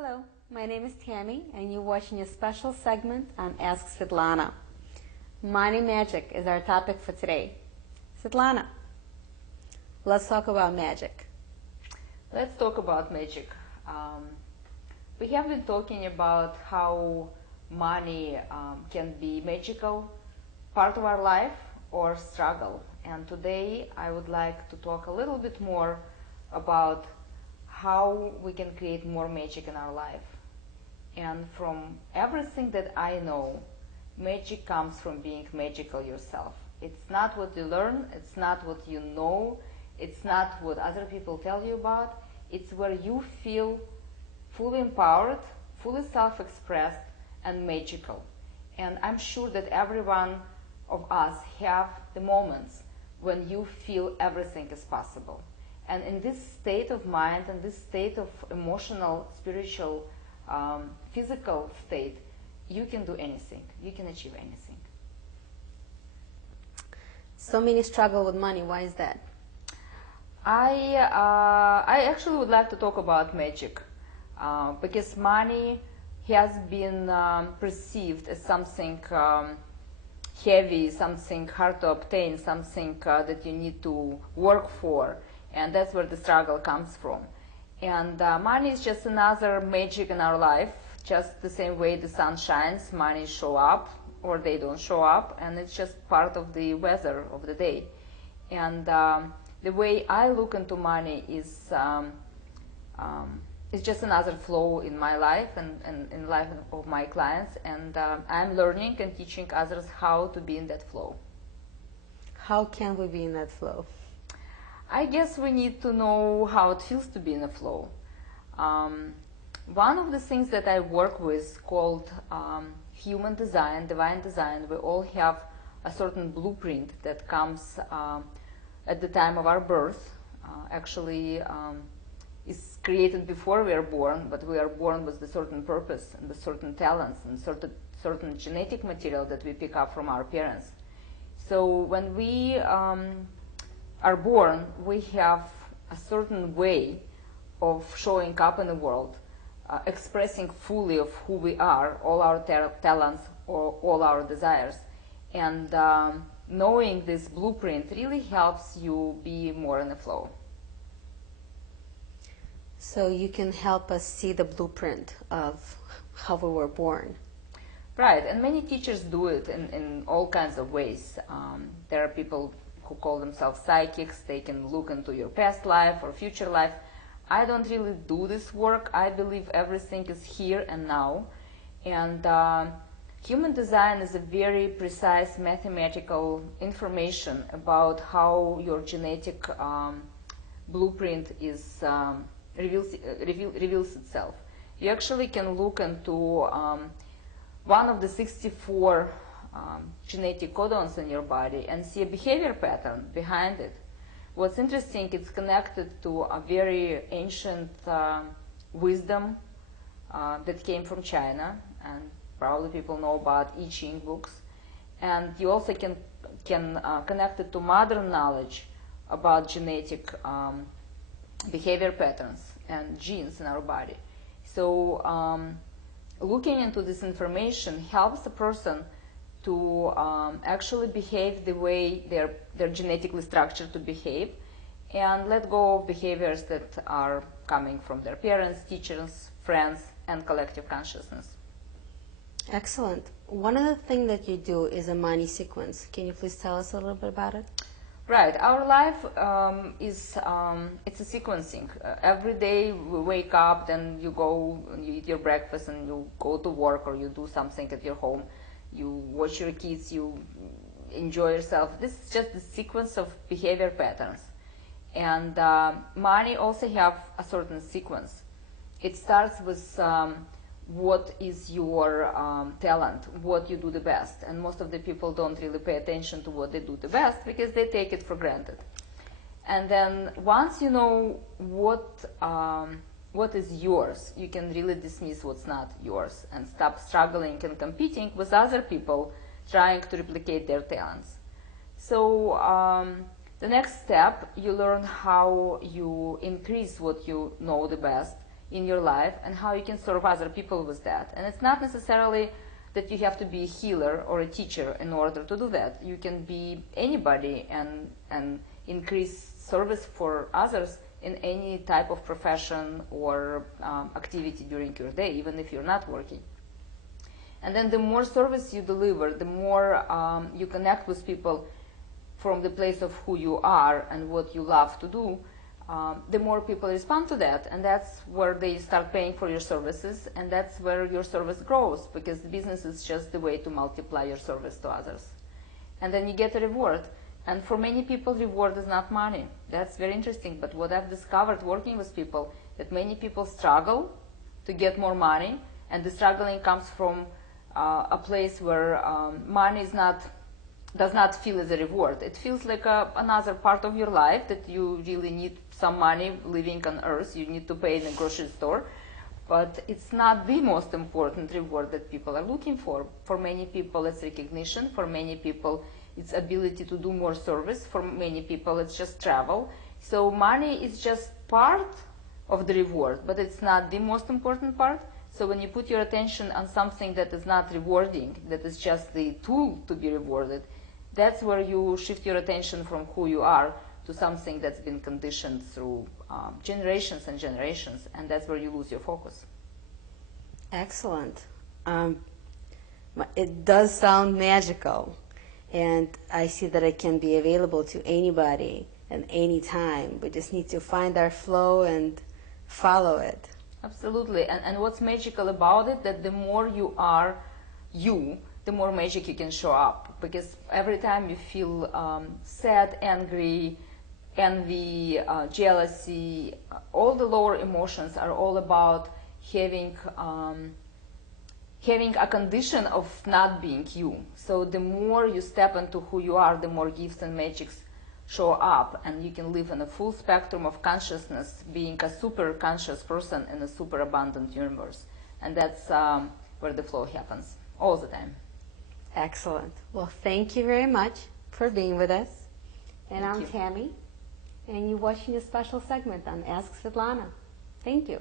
Hello, my name is Tammy, and you're watching a special segment on Ask Svetlana. Money magic is our topic for today. Svetlana, let's talk about magic. Let's talk about magic. We have been talking about how money can be magical, part of our life, or struggle. And today I would like to talk a little bit more about how we can create more magic in our life. And from everything that I know, magic comes from being magical yourself. It's not what you learn, it's not what you know, it's not what other people tell you about, it's where you feel fully empowered, fully self-expressed, and magical. And I'm sure that every one of us have the moments when you feel everything is possible. And in this state of mind and this state of emotional, spiritual, physical state, you can do anything. You can achieve anything. So many struggle with money. Why is that? I actually would like to talk about magic because money has been perceived as something heavy, something hard to obtain, something that you need to work for. And that's where the struggle comes from. And money is just another magic in our life, just the same way the sun shines, money show up or they don't show up, and it's just part of the weather of the day. And the way I look into money is it's just another flow in my life and in the life of my clients, and I'm learning and teaching others how to be in that flow. How can we be in that flow? I guess we need to know how it feels to be in a flow. One of the things that I work with called human design, divine design, we all have a certain blueprint that comes at the time of our birth. Actually, is created before we are born, but we are born with a certain purpose and with certain talents and certain genetic material that we pick up from our parents. So when we are born, we have a certain way of showing up in the world, expressing fully of who we are, all our talents, or all our desires. And knowing this blueprint really helps you be more in the flow. So you can help us see the blueprint of how we were born. Right, and many teachers do it in all kinds of ways. There are people who call themselves psychics. They can look into your past life or future life. I don't really do this work. I believe everything is here and now. And human design is a very precise mathematical information about how your genetic blueprint is reveals itself. You actually can look into one of the 64 genetic codons in your body and see a behavior pattern behind it. What's interesting, it's connected to a very ancient wisdom that came from China, and probably people know about I Ching books. And you also can connect it to modern knowledge about genetic behavior patterns and genes in our body. So looking into this information helps a person to actually behave the way they're genetically structured to behave, and let go of behaviors that are coming from their parents, teachers, friends, and collective consciousness. Excellent. One of the things that you do is a money sequence. Can you please tell us a little bit about it? Right. Our life it's a sequencing. Every day we wake up, then you go, you eat your breakfast, and you go to work, or you do something at your home. You watch your kids, you enjoy yourself. This is just the sequence of behavior patterns. And money also have a certain sequence. It starts with what is your talent, what you do the best. And most of the people don't really pay attention to what they do the best because they take it for granted. And then once you know what is yours, you can really dismiss what's not yours and stop struggling and competing with other people trying to replicate their talents. So the next step, you learn how you increase what you know the best in your life and how you can serve other people with that. And it's not necessarily that you have to be a healer or a teacher in order to do that. You can be anybody and increase service for others in any type of profession or activity during your day, even if you're not working. And then the more service you deliver, the more you connect with people from the place of who you are and what you love to do, the more people respond to that. And that's where they start paying for your services, and that's where your service grows, because the business is just the way to multiply your service to others. And then you get a reward. And for many people, reward is not money. That's very interesting. But what I've discovered working with people, that many people struggle to get more money, and the struggling comes from a place where money does not feel as a reward. It feels like another part of your life that you really need some money living on earth. You need to pay in a grocery store. But it's not the most important reward that people are looking for. For many people, it's recognition. For many people, it's ability to do more service. For many people, it's just travel. So money is just part of the reward, but it's not the most important part. So when you put your attention on something that is not rewarding, that is just the tool to be rewarded, that's where you shift your attention from who you are to something that's been conditioned through generations and generations, and that's where you lose your focus. Excellent. It does sound magical, and I see that it can be available to anybody at any time. We just need to find our flow and follow it. Absolutely. And what's magical about it, that the more you are you, the more magic you can show up. Because every time you feel sad, angry, envy, jealousy, all the lower emotions are all about having a condition of not being you. So the more you step into who you are, the more gifts and magics show up, and you can live in a full spectrum of consciousness, being a super conscious person in a super abundant universe. And that's where the flow happens all the time. Excellent. Well, thank you very much for being with us. And I'm Tammy, and you're watching a special segment on Ask Svetlana. Thank you.